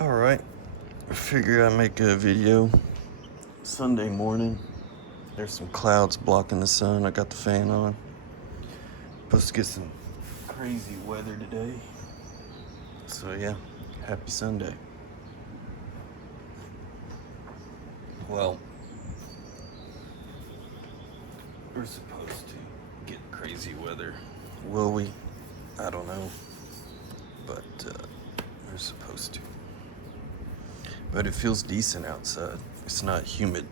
Alright, I figure I'd make a video. Sunday morning, there's some clouds blocking the sun. I got the fan on. Supposed to get some crazy weather today. So yeah, happy Sunday. Well, we're supposed to get crazy weather. Will we? I don't know. But we're supposed to. But it feels decent outside. It's not humid.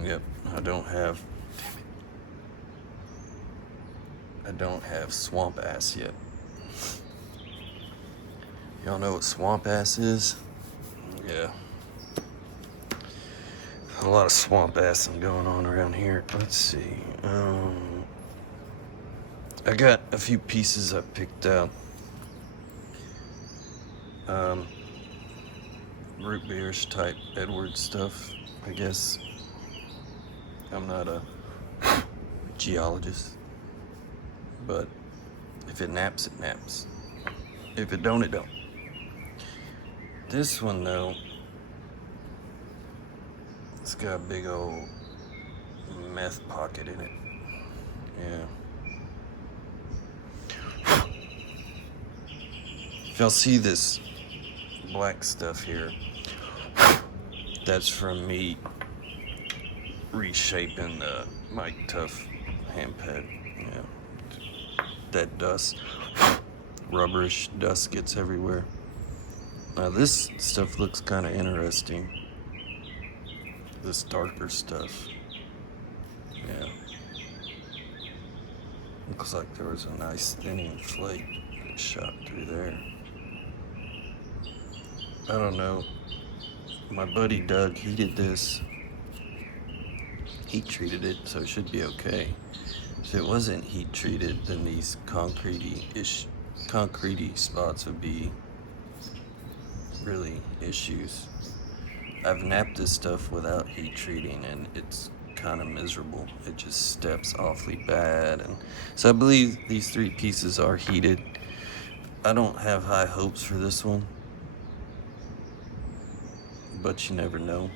Yep, I don't have swamp ass yet. Y'all know what swamp ass is? Yeah. A lot of swamp assing going on around here. Let's see. I got a few pieces I picked out. Root beerish type Edward stuff, I guess. I'm not a geologist, but if it naps, it naps. If it don't, it don't. This one though, it's got a big old meth pocket in it. Yeah. If y'all see this black stuff here, that's from me reshaping the Mike Tough hand pad. Yeah. That dust, rubberish dust gets everywhere. Now this stuff looks kind of interesting. This darker stuff. Yeah. Looks like there was a nice thinning flake that shot through there. I don't know. My buddy Doug heated this. Heat treated it, so it should be okay. If it wasn't heat treated, then these concretey spots would be really issues. I've napped this stuff without heat treating and it's kind of miserable. It just steps awfully bad. And so I believe these 3 pieces are heated. I don't have high hopes for this one, but you never know.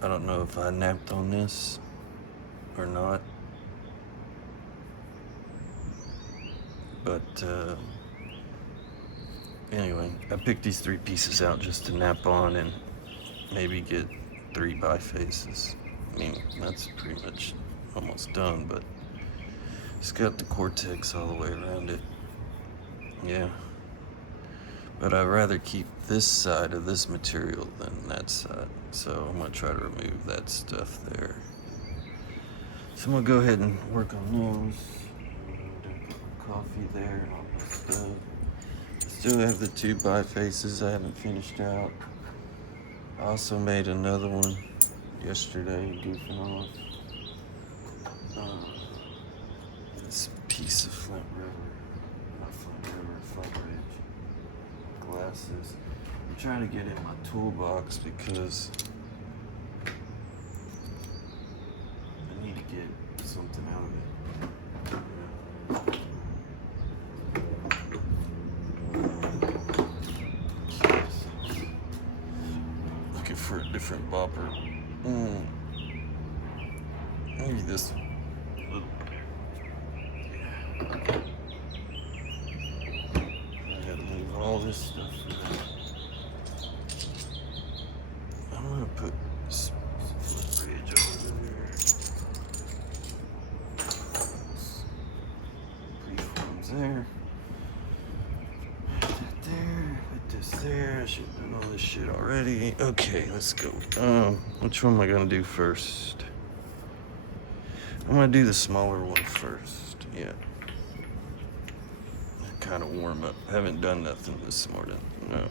I don't know if I napped on this or not, but anyway, I picked these 3 pieces out just to nap on and maybe get 3 bifaces. I mean, that's pretty much almost done, but it's got the Cortex all the way around it. Yeah. But I'd rather keep this side of this material than that side. So I'm gonna try to remove that stuff there. So I'm gonna go ahead and work on those. Put my coffee there and all that stuff. Still have the 2 bifaces I haven't finished out. I also made another one yesterday, goofing off. This piece of Flint Ridge glasses. I'm trying to get in my toolbox because I need to get something out of it. Looking for a different bopper. Maybe this one. I gotta move all this stuff around. I'm gonna put some Flint Ridge over there. Preforms there. Put that there. Put this there. I should have done all this shit already. Okay, let's go. Which one am I gonna do first? I'm gonna do the smaller one first. Yeah. Kind of warm up. Haven't done nothing this morning. No.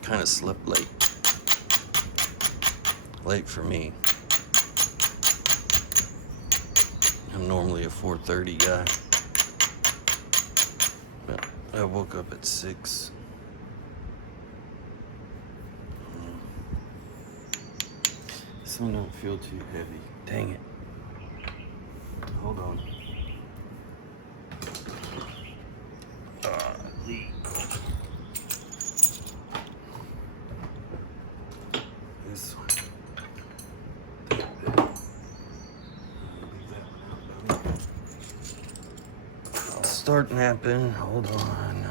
Kind of slept late. Late for me. I'm normally a 4:30 guy. But I woke up at 6. This one don't feel too heavy. Dang it. Hold on. start napping. Hold on.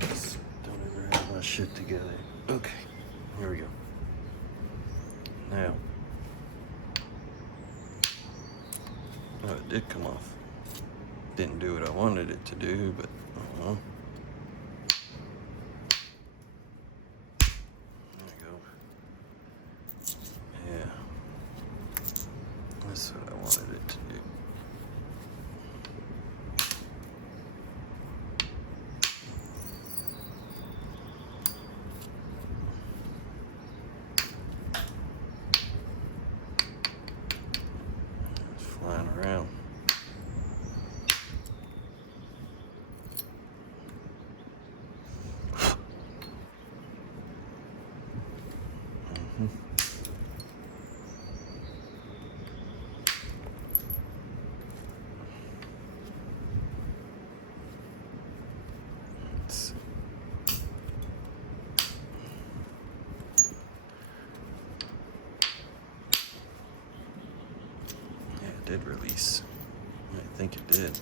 Just don't ever have my shit together. Okay, here we go. Now, oh, it did come off. Didn't do what I wanted it to do, but there we go. Yeah, that's what I wanted it to do. It's flying around. Did release. I think it did.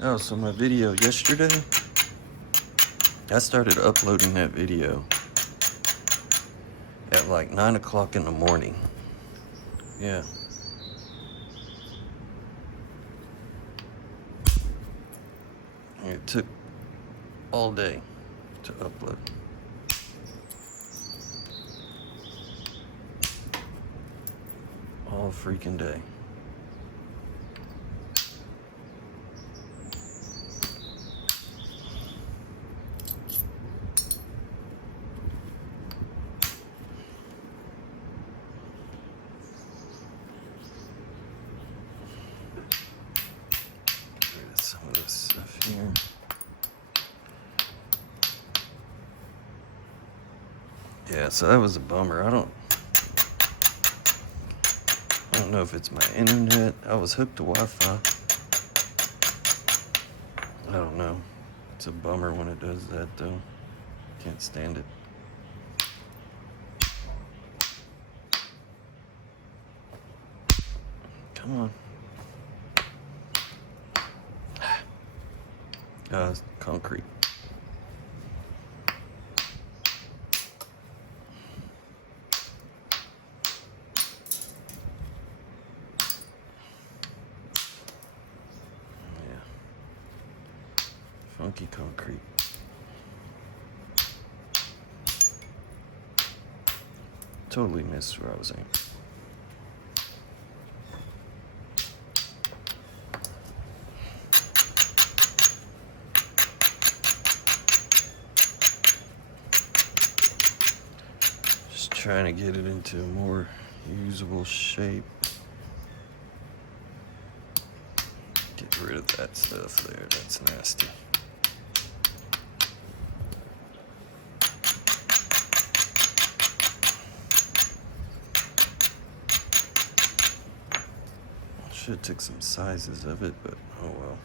Oh, so my video yesterday, I started uploading that video at like 9 o'clock in the morning. Yeah. And it took all day to upload. All freaking day. Here. Yeah, so that was a bummer. I don't know if it's my internet. I was hooked to Wi-Fi. I don't know. It's a bummer when it does that though. Can't stand it. Come on. Concrete. Yeah. Funky concrete. Totally missed where I was aiming. Trying to get it into a more usable shape. Get rid of that stuff there, that's nasty. Should have took some sizes of it, but oh well.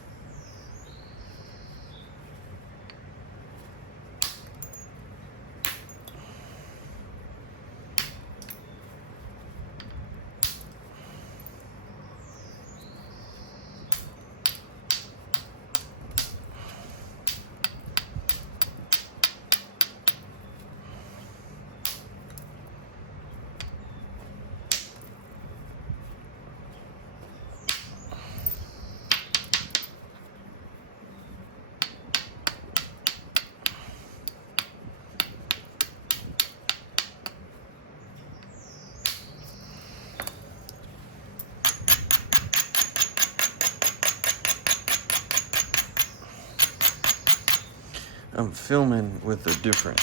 I'm filming with a different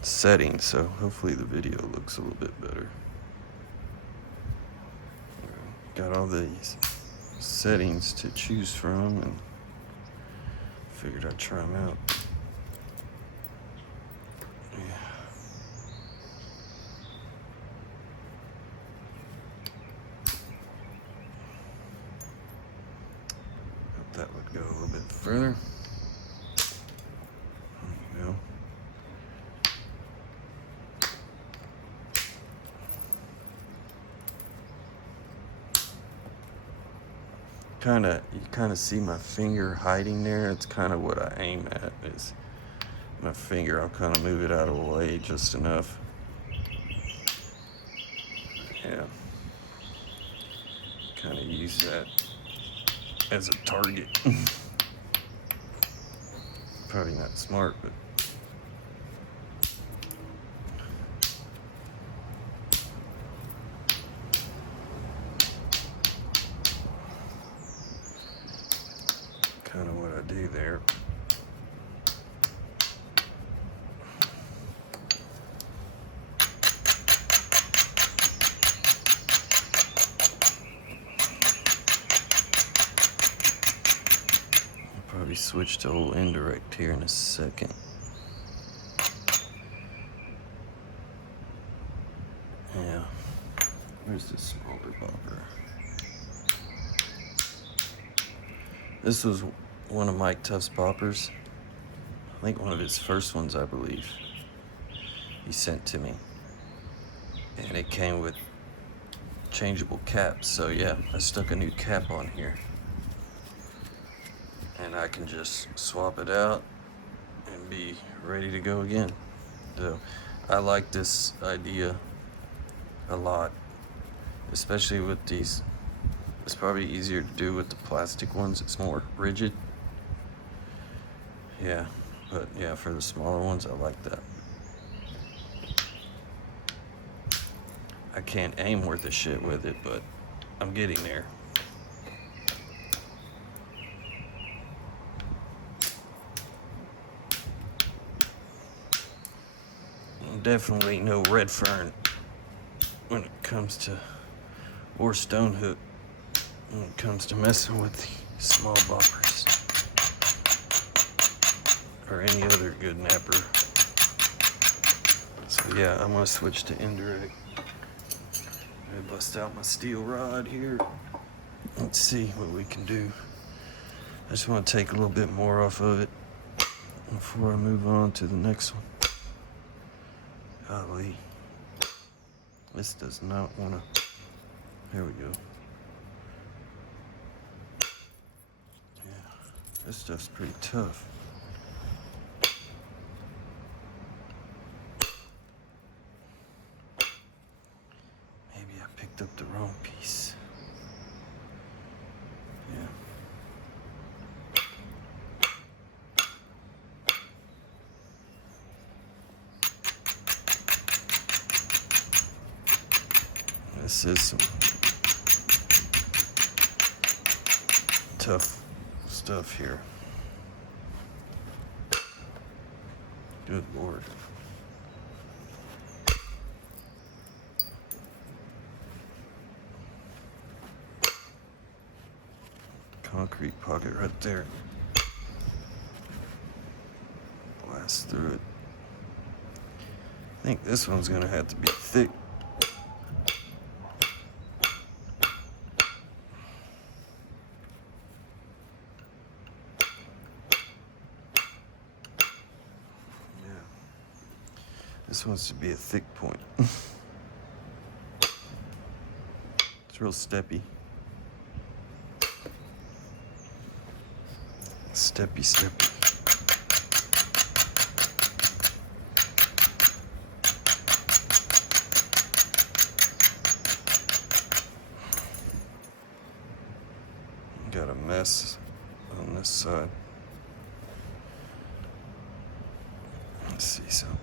setting, so hopefully the video looks a little bit better. Got all these settings to choose from and figured I'd try them out. Yeah. you kind of see my finger hiding there. It's kind of what I aim at, is my finger. I'll kind of move it out of the way just enough. Yeah. Kind of use that as a target. Probably not smart, but kind of what I do there. Probably switch to old indirect here in a second. Yeah. Where's the smaller bopper? This was one of Mike Tuff's boppers. I think one of his first ones, I believe. He sent to me. And it came with changeable caps. So yeah, I stuck a new cap on here. And I can just swap it out and be ready to go again. So I like this idea a lot, especially with these. It's probably easier to do with the plastic ones. It's more rigid. Yeah, but yeah, for the smaller ones, I like that. I can't aim worth a shit with it, but I'm getting there. Definitely no red fern when it comes to, or stone hook when it comes to messing with the small boppers or any other good napper. So yeah, I'm gonna switch to indirect. I bust out my steel rod here. Let's see what we can do. I just want to take a little bit more off of it before I move on to the next one. Golly. This does not want to. There we go. Yeah, this stuff's pretty tough. Maybe I picked up the wrong piece. Yeah. This is some tough stuff here. Good Lord. Concrete pocket right there. Blast through it. I think this one's gonna have to be thick. This wants to be a thick point. It's real steppy. Steppy, steppy. Got a mess on this side. Let's see some.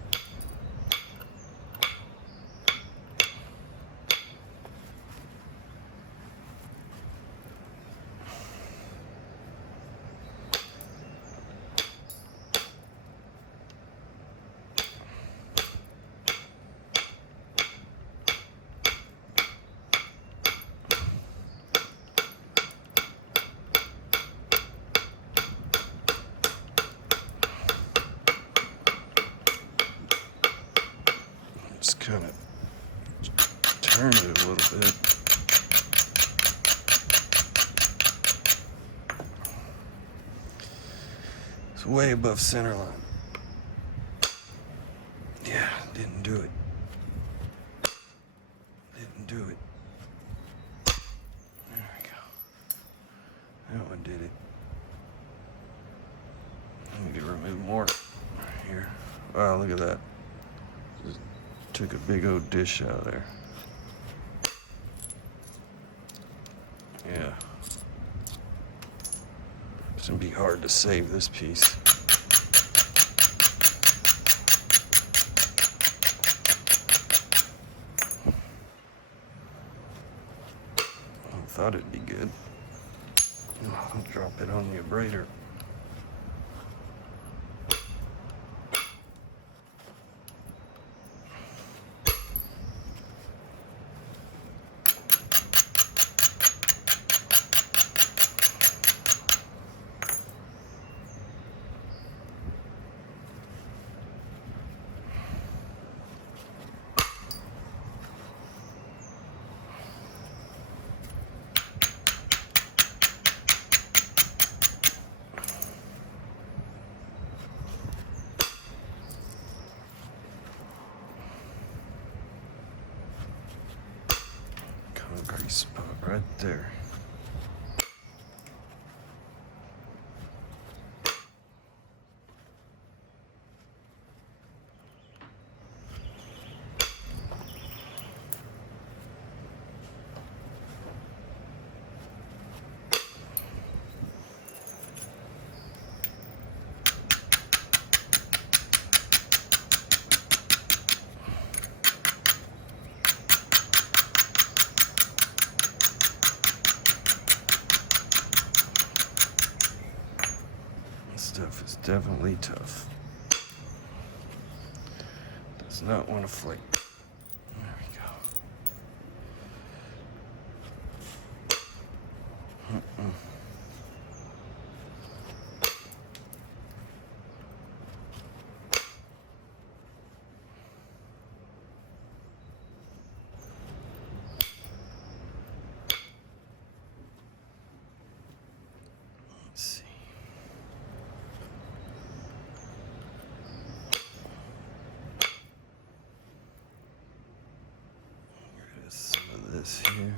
Just kind of turn it a little bit. It's way above center line. Yeah, didn't do it. Didn't do it. There we go. Wow, look at that. Just took a big old dish out of there. Yeah. It's gonna be hard to save this piece. I thought it'd be good. I'll drop it on the abrader. Concrete spot right there. Stuff is definitely tough. Does not want to flake. There we go. Let's see. Some of this here.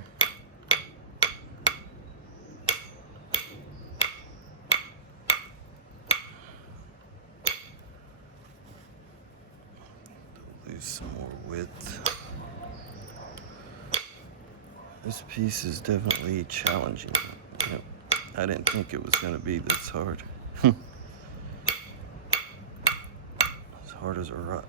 Lose some more width. This piece is definitely challenging. Yep. I didn't think it was going to be this hard. As hard as a rock.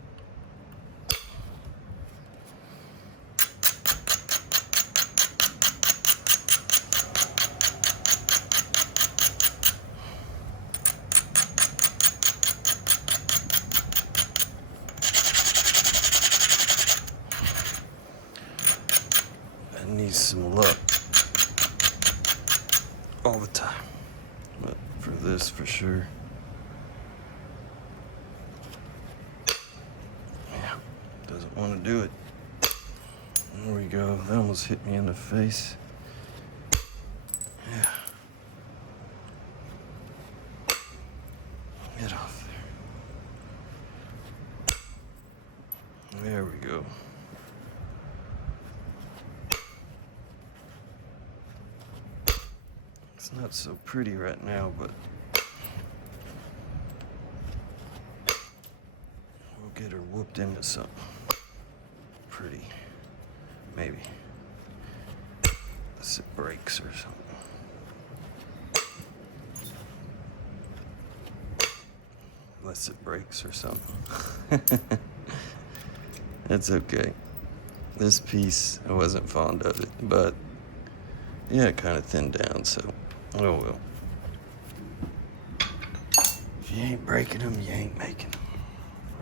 Needs some luck all the time, but for this, for sure. Yeah, doesn't want to do it. There we go. That almost hit me in the face. Yeah. Get off there. There we go. It's not so pretty right now, but we'll get her whooped into something pretty. Maybe. Unless it breaks or something. Unless it breaks or something. That's okay. This piece, I wasn't fond of it, but yeah, it kind of thinned down, so oh well. If you ain't breaking them, you ain't making them.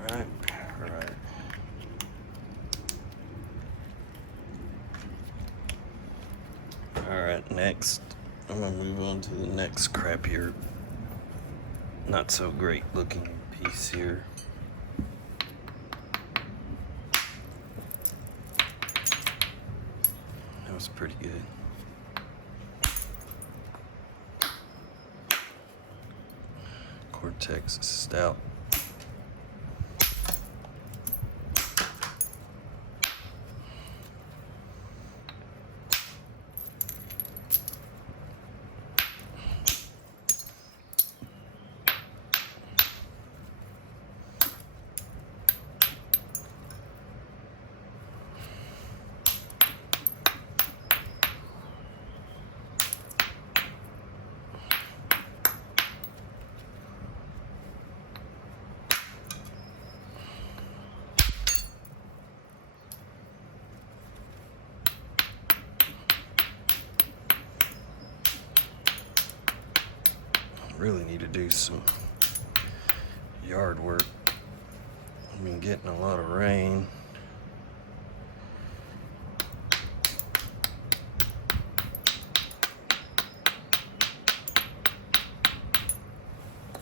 Right? Right. Alright, next, I'm gonna move on to the next crappier, not so great looking piece here. That was pretty good. Cortex stout. need to do some yard work. I've been getting a lot of rain.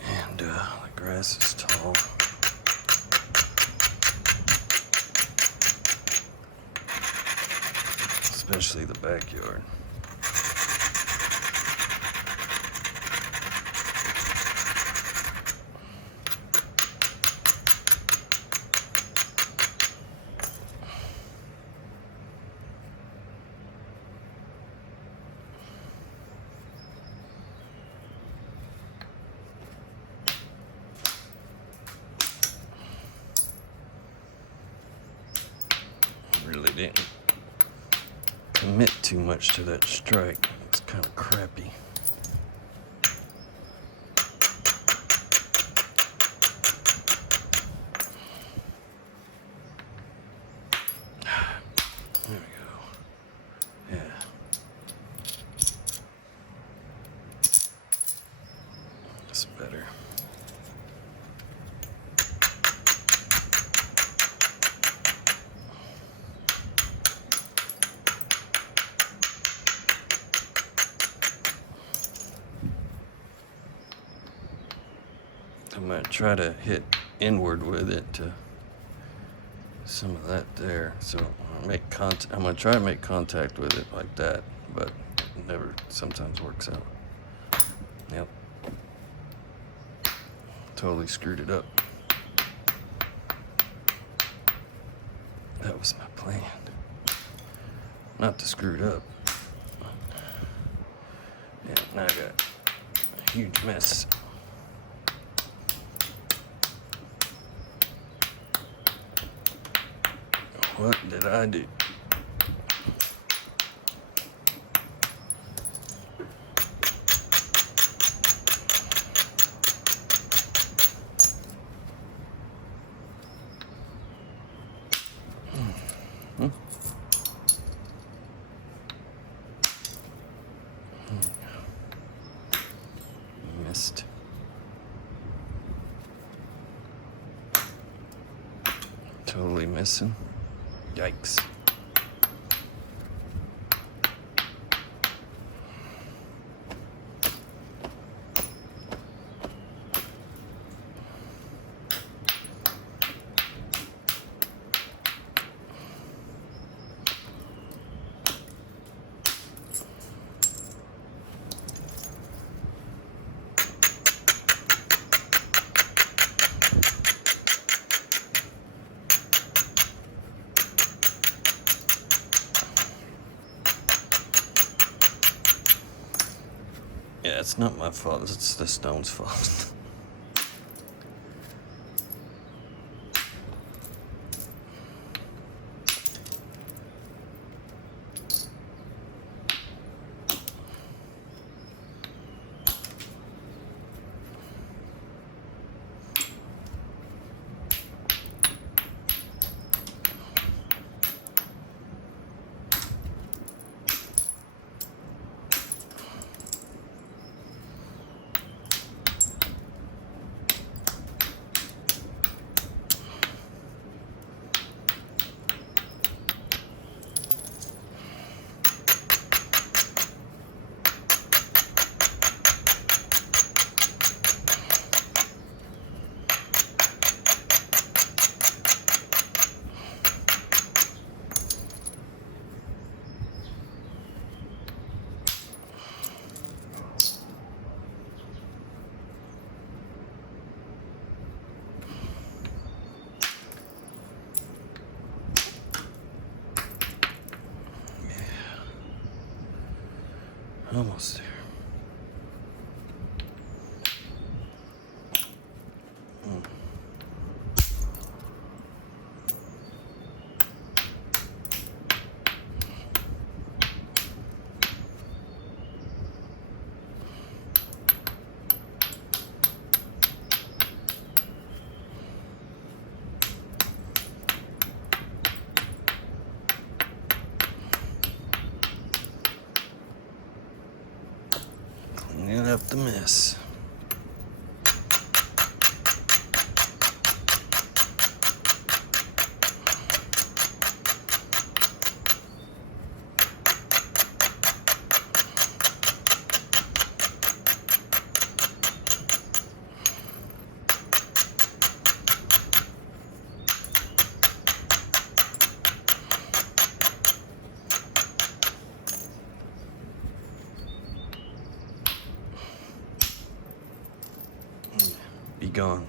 And the grass is tall. Especially the backyard. Really didn't commit too much to that strike. It's kind of crappy. There we go. Yeah. That's better. I'm going to try to hit inward with it to some of that there. So I'm going to try to make contact with it like that, but it never sometimes works out. Yep. Totally screwed it up. That was my plan. Not to screw it up. Yeah, now I got a huge mess. What did I do? Missed. Totally missing. Yikes. Yeah, it's not my fault. It's the stone's fault. Almost there. Cleaning up the mess. gone.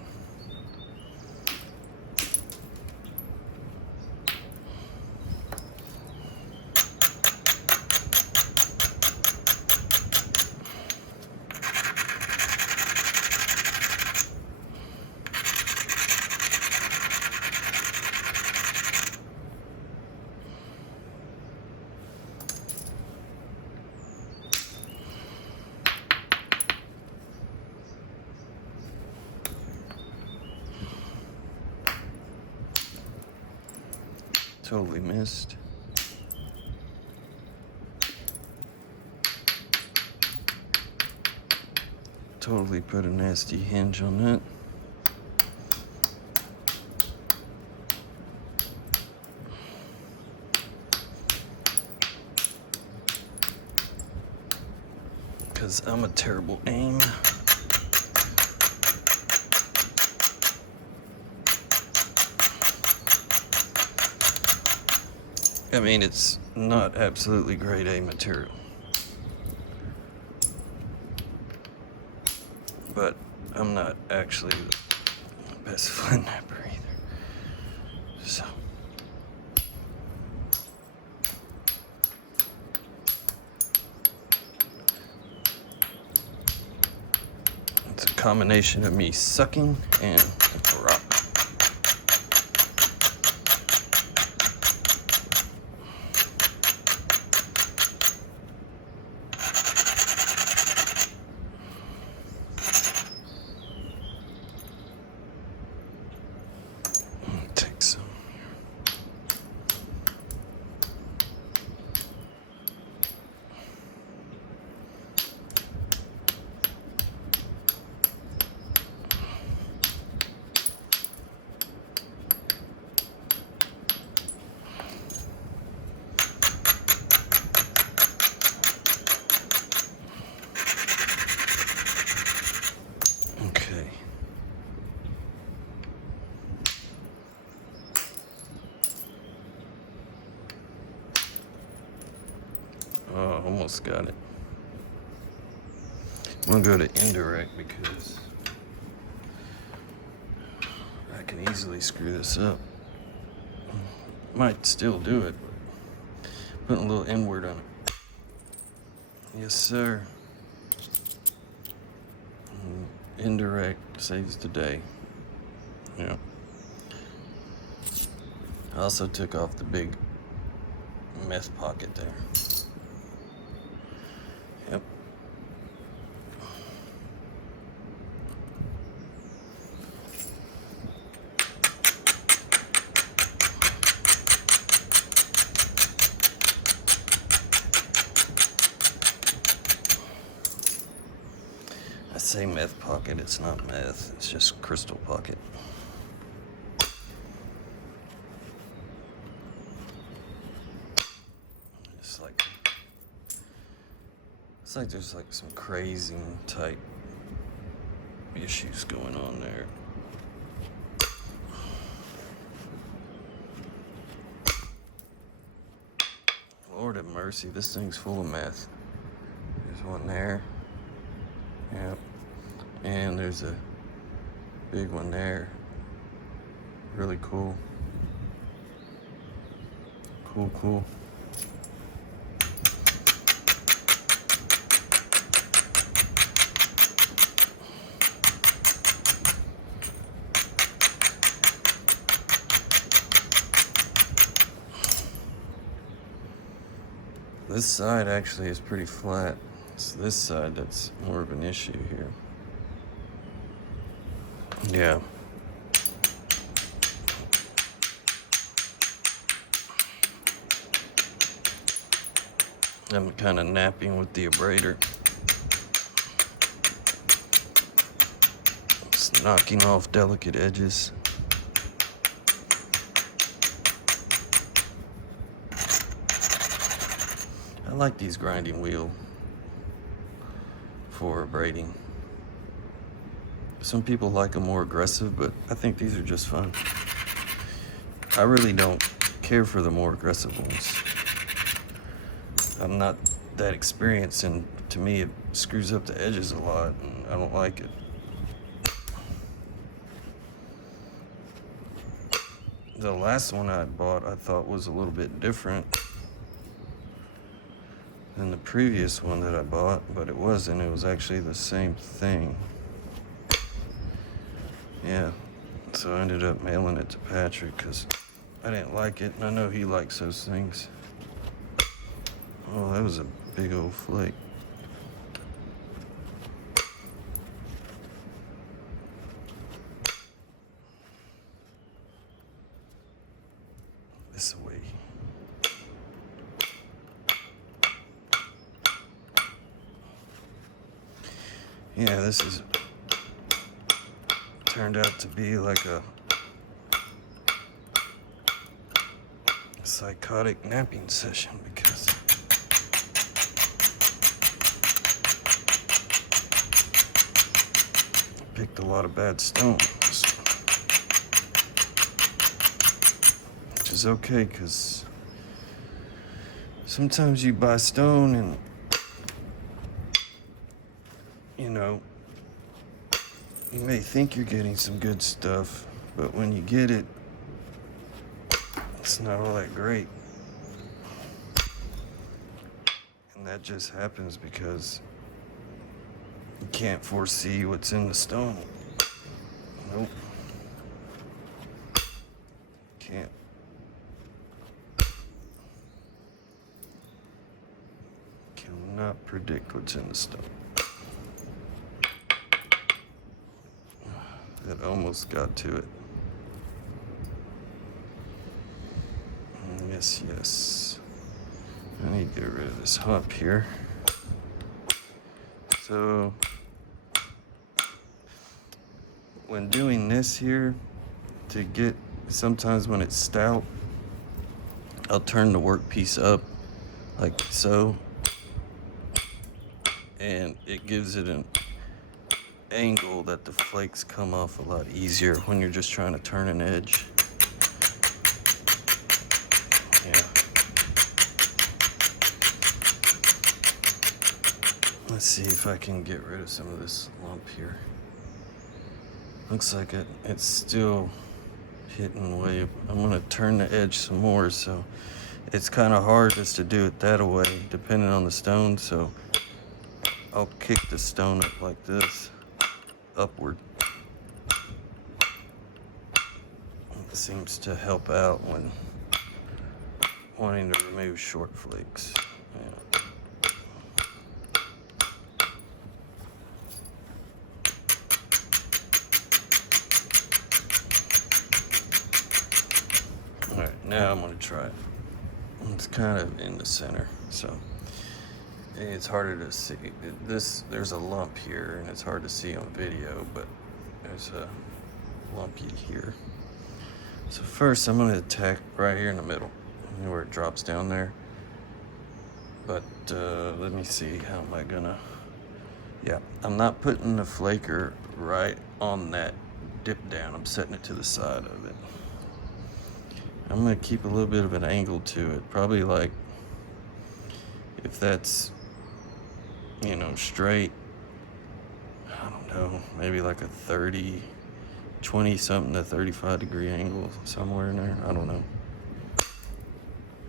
Totally missed. Totally put a nasty hinge on that. Because I'm a terrible aim. I mean, it's not absolutely grade A material, but I'm not actually the best flint knapper either. So it's a combination of me sucking and rock. Take some. Okay. Oh, almost got it. I'm gonna go to indirect because I can easily screw this up. Might still do it, but putting a little inward on it. Yes, sir. Indirect saves the day. Yeah. I also took off the big meth pocket there. Yep. I say meth pocket, it's not meth, it's just crystal pocket. It's like there's like some crazy type issues going on there. Lord have mercy, this thing's full of meth. There's one there. Yep. And there's a big one there. Really cool. Cool. This side actually is pretty flat. It's this side that's more of an issue here. Yeah. I'm kind of napping with the abrader. Just knocking off delicate edges. I like these grinding wheel for braiding. Some people like them more aggressive, but I think these are just fun. I really don't care for the more aggressive ones. I'm not that experienced, and to me it screws up the edges a lot, and I don't like it. The last one I bought I thought was a little bit different than the previous one that I bought, but it wasn't. It was actually the same thing. Yeah, so I ended up mailing it to Patrick because I didn't like it, and I know he likes those things. Oh, that was a big old flake. This way. Yeah, this is turned out to be like a psychotic napping session because I picked a lot of bad stones, which is okay because sometimes you buy stone and you may think you're getting some good stuff, but when you get it, it's not all that great. And that just happens because you can't foresee what's in the stone. Nope. Can't. Cannot predict what's in the stone. That almost got to it. Yes. I need to get rid of this hump here. So, when doing this here, sometimes when it's stout, I'll turn the workpiece up like so, and it gives it an angle that the flakes come off a lot easier when you're just trying to turn an edge. Yeah. Let's see if I can get rid of some of this lump here. Looks like it's still hitting way. I'm gonna turn the edge some more, so it's kind of hard just to do it that way depending on the stone, so I'll kick the stone up like this, upward. It seems to help out when wanting to remove short flakes. Yeah. Alright, now I'm going to try it. It's kind of in the center, so it's harder to see. There's a lump here, and it's hard to see on video, but there's a lumpy here. So first I'm going to attack right here in the middle, where it drops down there. But let me see, how am I gonna... Yeah, I'm not putting the flaker right on that dip down. I'm setting it to the side of it. I'm gonna keep a little bit of an angle to it. Probably like, if that's, straight, I don't know, maybe like a 20 something to 35 degree angle, somewhere in there. I don't know.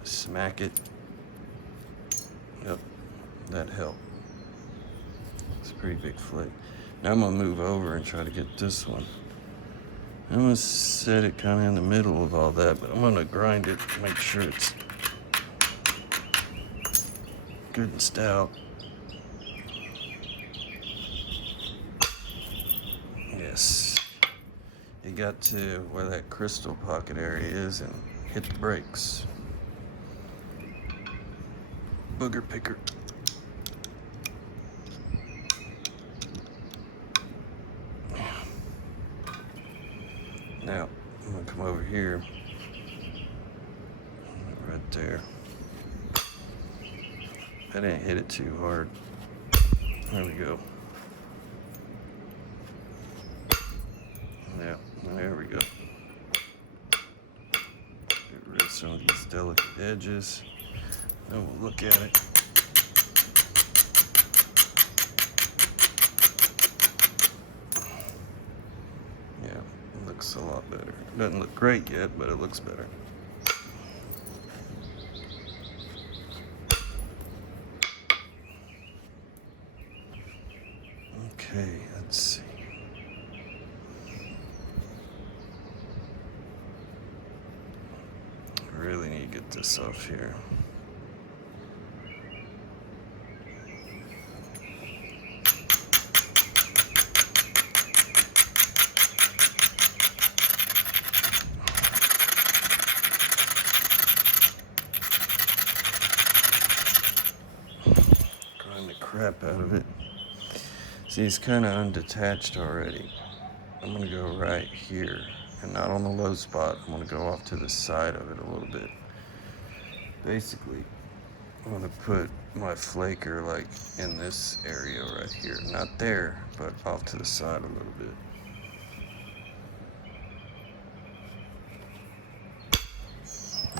Smack it. Yep, that helped. It's a pretty big flake. Now I'm gonna move over and try to get this one. I'm gonna set it kind of in the middle of all that, but I'm gonna grind it to make sure it's good and stout. Yes. It got to where that crystal pocket area is and hit the brakes. Booger picker. Now, I'm gonna come over here. Right there. I didn't hit it too hard. There we go. Yeah, there we go. Get rid of some of these delicate edges. Then we'll look at it. Yeah, it looks a lot look better. It doesn't look great yet, but it looks better. Okay, let's see. I really need to get this off here. Grind the crap out of it. See, it's kind of undetached already. I'm going to go right here, and not on the low spot. I'm going to go off to the side of it a little bit. Basically, I'm going to put my flaker like in this area right here. Not there, but off to the side a little bit.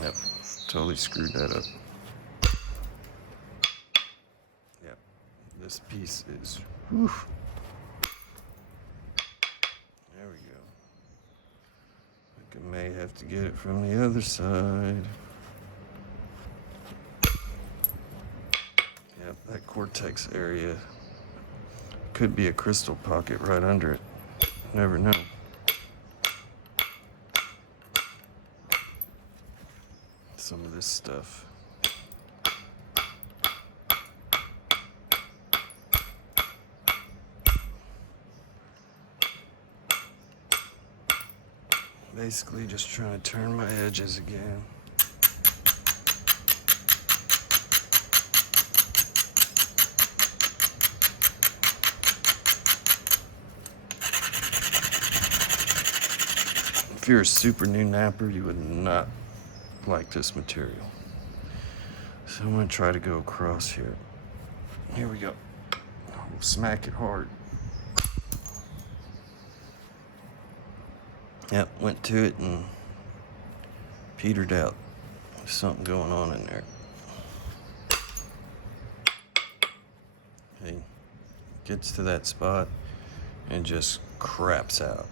Yep, totally screwed that up. Yep, this piece is, whew. There we go. I think I may have to get it from the other side. Yep, that Cortex area could be a crystal pocket right under it. Never know. Some of this stuff. Basically just trying to turn my edges again. If you're a super new napper, you would not like this material. So I'm going to try to go across here. Here we go. We'll smack it hard. Yep, went to it and petered out. There's something going on in there. Okay, gets to that spot and just craps out.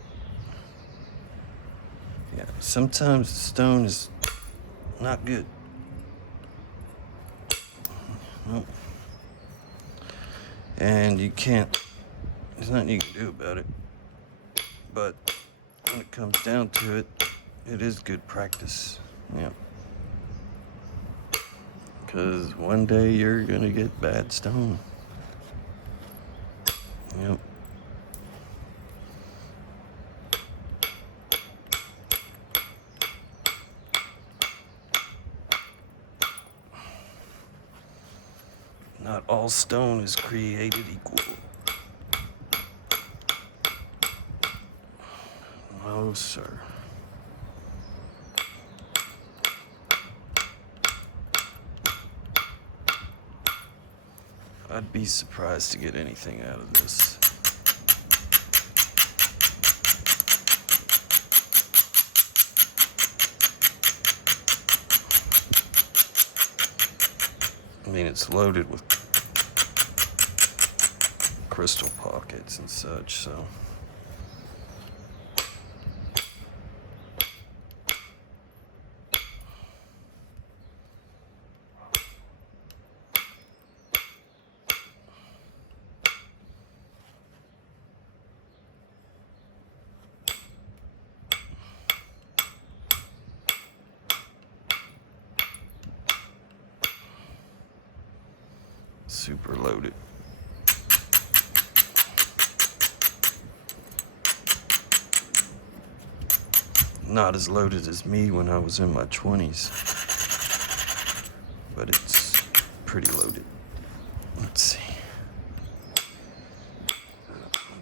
Yeah, sometimes the stone is not good. Well, and you can't, there's nothing you can do about it. But when it comes down to it, it is good practice. Yeah. Because one day you're going to get bad stone. Yep. Not all stone is created equal. No, sir. I'd be surprised to get anything out of this. I mean, it's loaded with crystal pockets and such, so. Super loaded. Not as loaded as me when I was in my 20s, but it's pretty loaded. Let's see.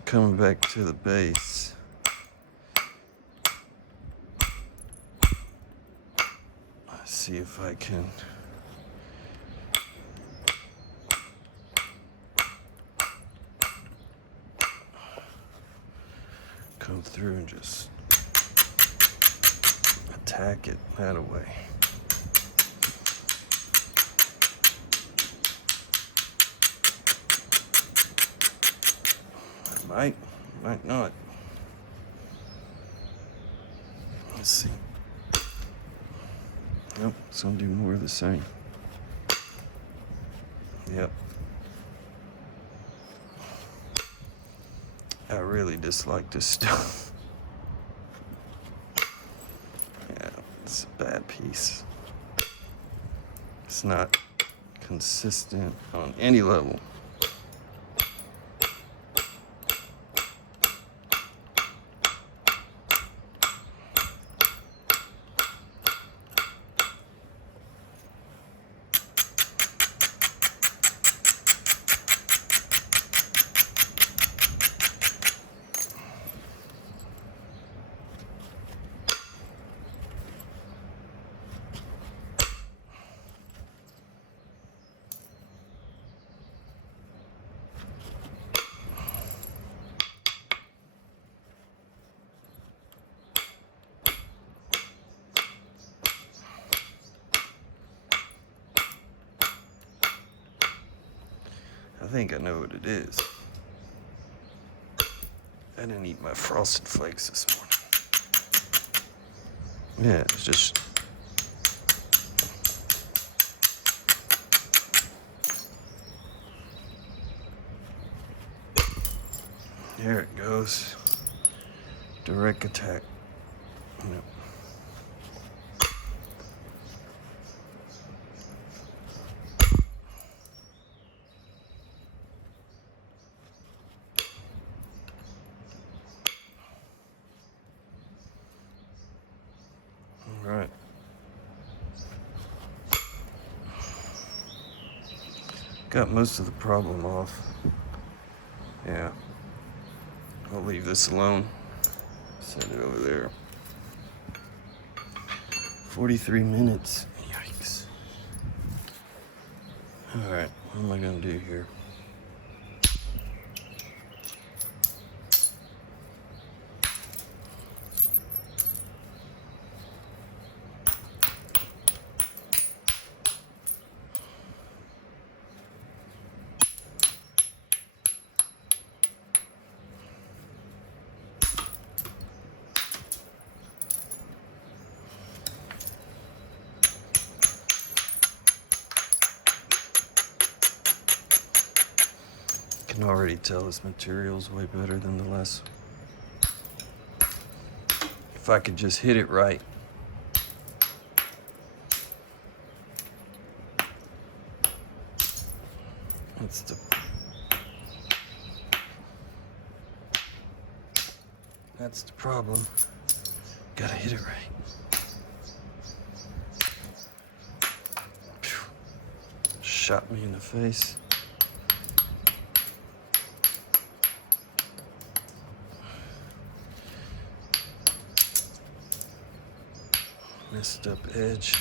Coming back to the base. Let's see if I can come through and just attack it that way. Might not. Let's see. Nope, it's gonna do more of the same. Yep. I really dislike this stuff. Yeah, it's a bad piece. It's not consistent on any level. I think I know what it is. I didn't eat my Frosted Flakes this morning. Yeah, it's just... There it goes. Direct attack. Yep. All right. Got most of the problem off. Yeah. I'll leave this alone. Set it over there. 43 minutes. Yikes. Alright, what am I gonna do here? I can already tell this material's way better than the last. If I could just hit it right. That's the problem. Gotta hit it right. Phew. Shot me in the face. Messed up edge.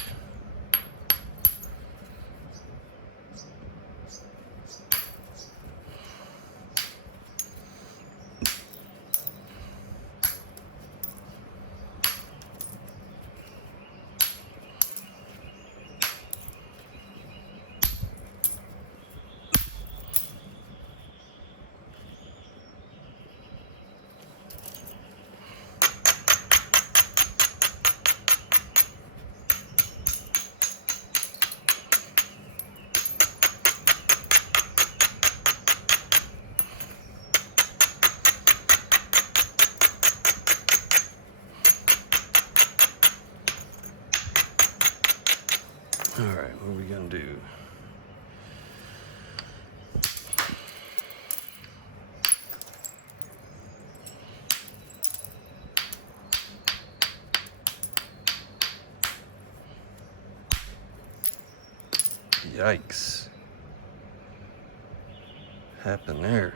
All right, what are we gonna do? Yikes. Happened there.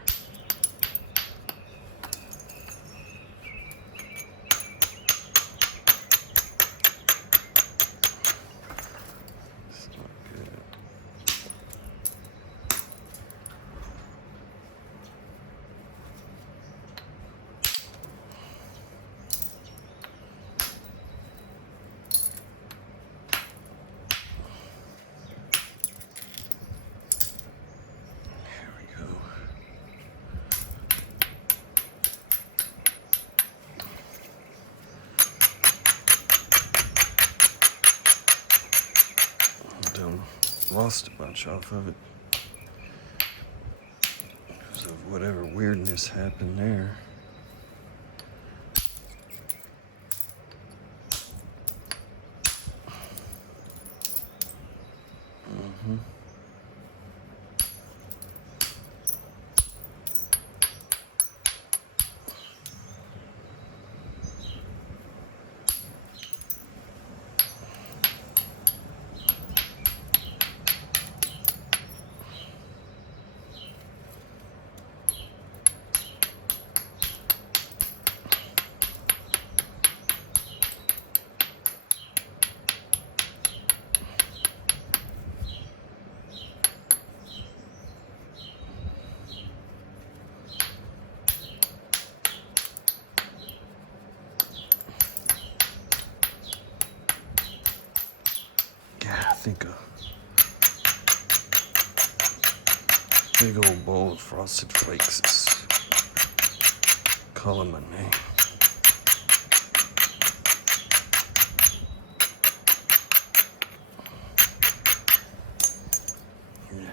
lost a bunch off of it because of whatever weirdness happened there. I think a big old bowl of Frosted Flakes is calling my name. Yeah.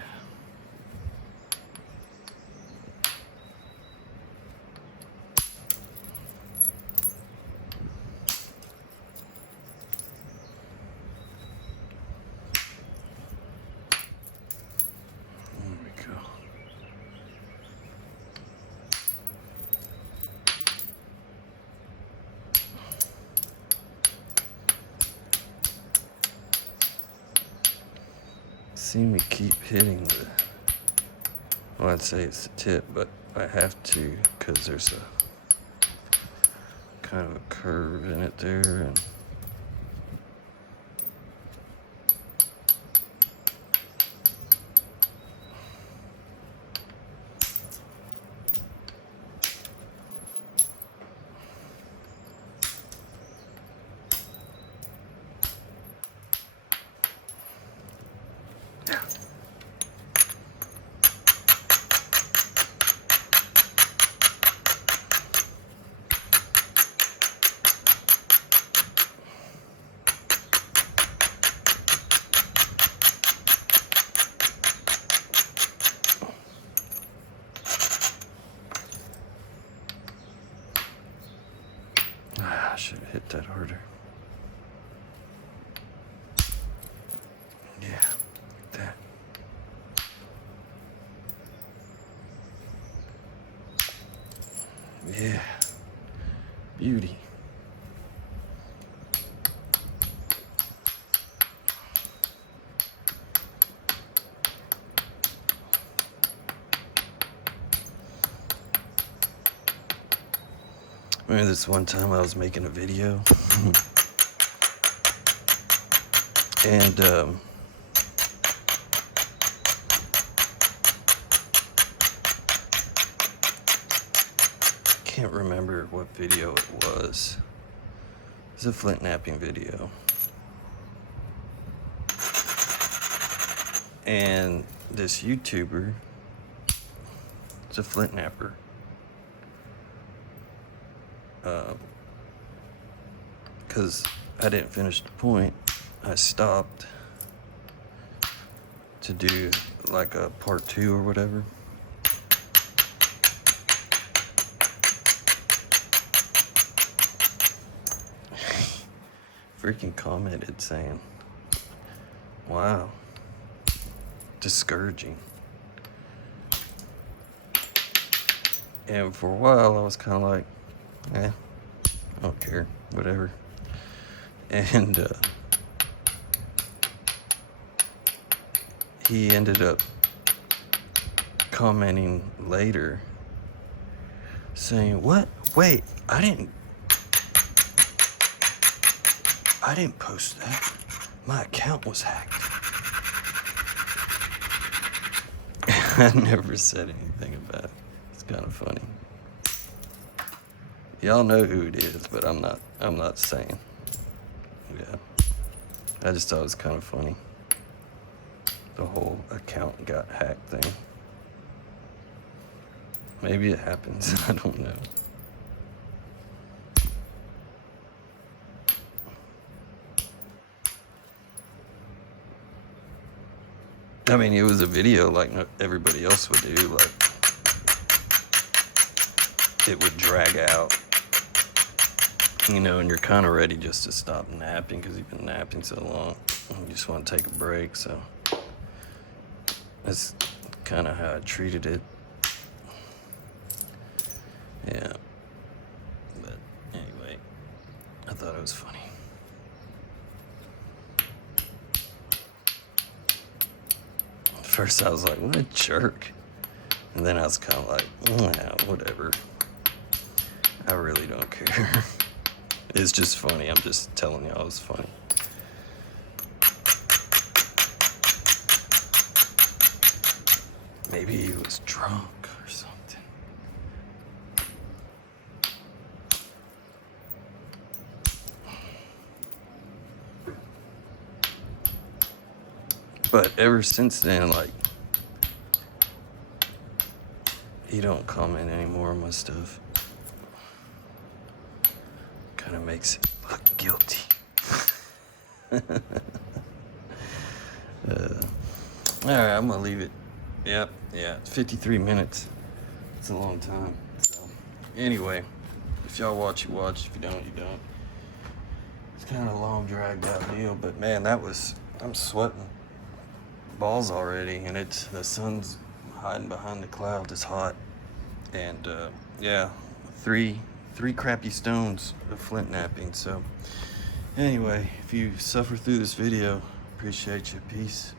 See me keep hitting the, well, I'd say it's the tip, but I have to because there's a kind of a curve in it there, and I should have hit that harder. Yeah, like that. Yeah, beauty. Remember this one time I was making a video and can't remember what video it was. It's a Flintknapping video. And this YouTuber, it's a Flintknapper. Because I didn't finish the point, I stopped to do like a part 2 or whatever. Freaking commented saying, wow, discouraging. And for a while I was kind of like, I don't care, whatever. And he ended up commenting later saying, what? Wait, I didn't post that. My account was hacked. I never said anything about it. It's kind of funny. Y'all know who it is, but I'm not saying. Yeah. I just thought it was kind of funny. The whole account got hacked thing. Maybe it happens. I don't know. I mean, it was a video like everybody else would do. Like, it would drag out, you know, and you're kind of ready just to stop napping because you've been napping so long. You just want to take a break, so that's kind of how I treated it. Yeah. But anyway, I thought it was funny. At first I was like, what a jerk. And then I was kind of like, yeah, whatever. I really don't care. It's just funny. I'm just telling y'all it's funny. Maybe he was drunk or something. But ever since then, like, he don't comment anymore on my stuff. Kind of makes it look guilty. Alright, I'm gonna leave it. Yep, yeah, 53 minutes. It's a long time. So, anyway, if y'all watch, you watch. If you don't, you don't. It's kind of a long, dragged out deal, but man, I'm sweating balls already, and the sun's hiding behind the clouds. It's hot, and yeah, three crappy stones of flint napping. So, anyway, if you suffer through this video, appreciate you. Peace.